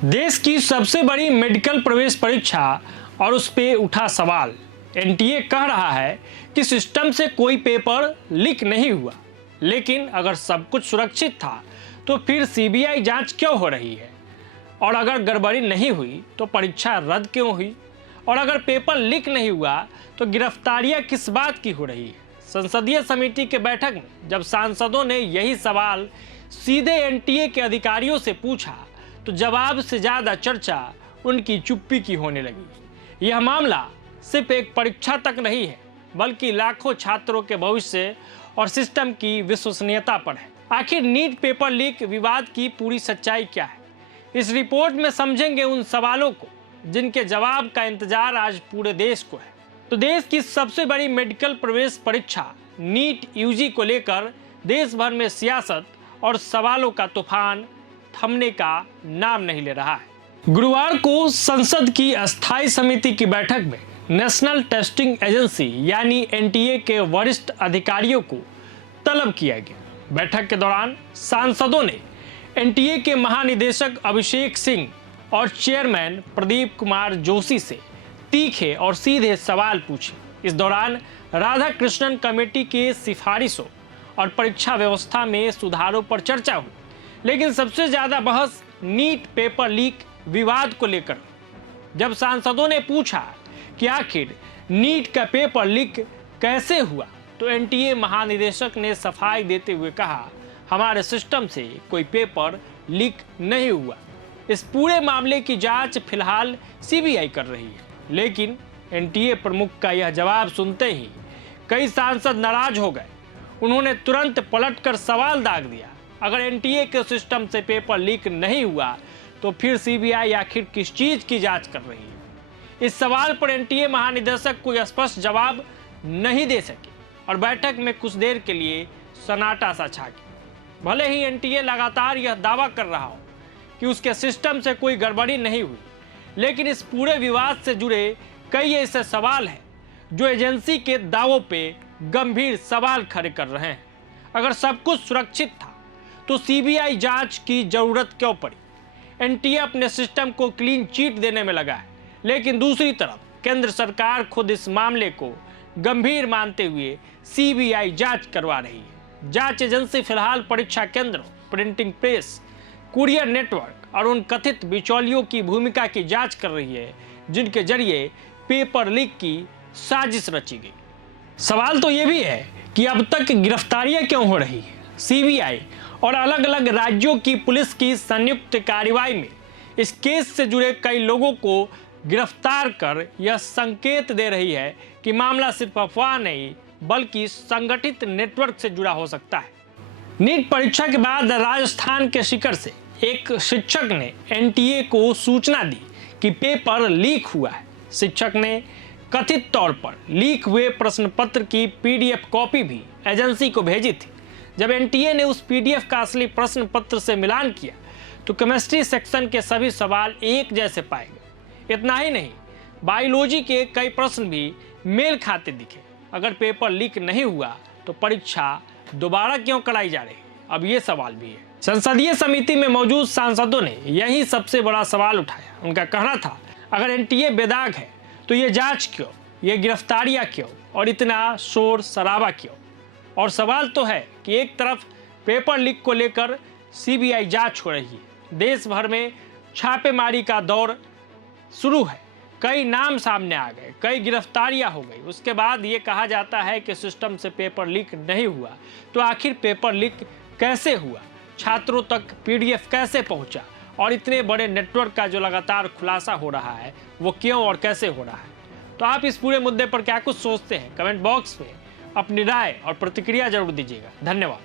देश की सबसे बड़ी मेडिकल प्रवेश परीक्षा और उस पे उठा सवाल। एनटीए कह रहा है कि सिस्टम से कोई पेपर लीक नहीं हुआ, लेकिन अगर सब कुछ सुरक्षित था तो फिर सीबीआई जांच क्यों हो रही है? और अगर गड़बड़ी नहीं हुई तो परीक्षा रद्द क्यों हुई? और अगर पेपर लीक नहीं हुआ तो गिरफ्तारियां किस बात की हो रही है? संसदीय समिति के बैठक में जब सांसदों ने यही सवाल सीधे एनटीए के अधिकारियों से पूछा तो जवाब से ज्यादा चर्चा उनकी चुप्पी की होने लगी। यह मामला सिर्फ एक परीक्षा तक नहीं है, बल्कि लाखों छात्रों के भविष्य और सिस्टम की विश्वसनीयता पर है। आखिर नीट पेपर लीक विवाद की पूरी सच्चाई क्या है? इस रिपोर्ट में समझेंगे उन सवालों को जिनके जवाब का इंतजार आज पूरे देश को है। तो देश की सबसे बड़ी मेडिकल प्रवेश परीक्षा नीट यूजी को लेकर देश भर में सियासत और सवालों का तूफान थमने का नाम नहीं ले रहा है। गुरुवार को संसद की अस्थायी समिति की बैठक में नेशनल टेस्टिंग एजेंसी यानी एनटीए के वरिष्ठ अधिकारियों को तलब किया गया। बैठक के दौरान सांसदों ने एनटीए के महानिदेशक अभिषेक सिंह और चेयरमैन प्रदीप कुमार जोशी से तीखे और सीधे सवाल पूछे। इस दौरान राधाकृष्णन कमेटी के सिफारिशों और परीक्षा व्यवस्था में सुधारों पर चर्चा हुई, लेकिन सबसे ज्यादा बहस नीट पेपर लीक विवाद को लेकर। जब सांसदों ने पूछा कि आखिर नीट का पेपर लीक कैसे हुआ, तो एनटीए महानिदेशक ने सफाई देते हुए कहा, हमारे सिस्टम से कोई पेपर लीक नहीं हुआ। इस पूरे मामले की जांच फिलहाल सीबीआई कर रही है। लेकिन एनटीए प्रमुख का यह जवाब सुनते ही कई सांसद नाराज हो गए। उन्होंने तुरंत पलटकर सवाल दाग दिया, अगर एनटीए के सिस्टम से पेपर लीक नहीं हुआ तो फिर सीबीआई आखिर किस चीज की जांच कर रही है? इस सवाल पर एनटीए महानिदेशक कोई स्पष्ट जवाब नहीं दे सके और बैठक में कुछ देर के लिए सन्नाटा सा छा गया। भले ही एनटीए लगातार यह दावा कर रहा हो कि उसके सिस्टम से कोई गड़बड़ी नहीं हुई, लेकिन इस पूरे विवाद से जुड़े कई ऐसे सवाल हैं जो एजेंसी के दावों पे गंभीर सवाल खड़े कर रहे हैं। अगर सब कुछ सुरक्षित था तो सीबीआई जांच की जरूरत क्यों पड़ी? एनटीए अपने सिस्टम को क्लीन चिट देने में लगा है, लेकिन दूसरी तरफ केंद्र सरकार खुद इस मामले को गंभीर मानते हुए सीबीआई जांच करवा रही है। जांच एजेंसी फिलहाल परीक्षा केंद्रों, प्रिंटिंग प्रेस, कुरियर नेटवर्क और उन कथित बिचौलियों की भूमिका की जांच कर रही है जिनके जरिए पेपर लीक की साजिश रची गई। सवाल तो ये भी है कि अब तक गिरफ्तारियां क्यों हो रही है? सीबीआई और अलग अलग राज्यों की पुलिस की संयुक्त कार्रवाई में इस केस से जुड़े कई लोगों को गिरफ्तार कर यह संकेत दे रही है कि मामला सिर्फ अफवाह नहीं बल्कि संगठित नेटवर्क से जुड़ा हो सकता है। नीट परीक्षा के बाद राजस्थान के सीकर से एक शिक्षक ने एनटीए को सूचना दी कि पेपर लीक हुआ है। शिक्षक ने कथित तौर पर लीक हुए प्रश्न पत्र की पीडीएफ कॉपी भी एजेंसी को भेजी थी। जब एनटीए ने उस पीडीएफ का असली प्रश्न पत्र से मिलान किया तो केमिस्ट्री सेक्शन के सभी सवाल एक जैसे पाए गए। इतना ही नहीं, बायोलॉजी के कई प्रश्न भी मेल खाते दिखे। अगर पेपर लीक नहीं हुआ तो परीक्षा दोबारा क्यों कराई जा रही है? अब ये सवाल भी है। संसदीय समिति में मौजूद सांसदों ने यही सबसे बड़ा सवाल उठाया। उनका कहना था, अगर एनटीए बेदाग है तो ये जांच क्यों, ये गिरफ्तारियां क्यों और इतना शोर शराबा क्यों? और सवाल तो है कि एक तरफ पेपर लीक को लेकर सीबीआई जांच हो रही है, देश भर में छापेमारी का दौर शुरू है, कई नाम सामने आ गए, कई गिरफ्तारियां हो गई। उसके बाद ये कहा जाता है कि सिस्टम से पेपर लीक नहीं हुआ, तो आखिर पेपर लीक कैसे हुआ? छात्रों तक पीडीएफ कैसे पहुंचा? और इतने बड़े नेटवर्क का जो लगातार खुलासा हो रहा है वो क्यों और कैसे हो रहा है? तो आप इस पूरे मुद्दे पर क्या कुछ सोचते हैं? कमेंट बॉक्स में अपनी राय और प्रतिक्रिया जरूर दीजिएगा। धन्यवाद।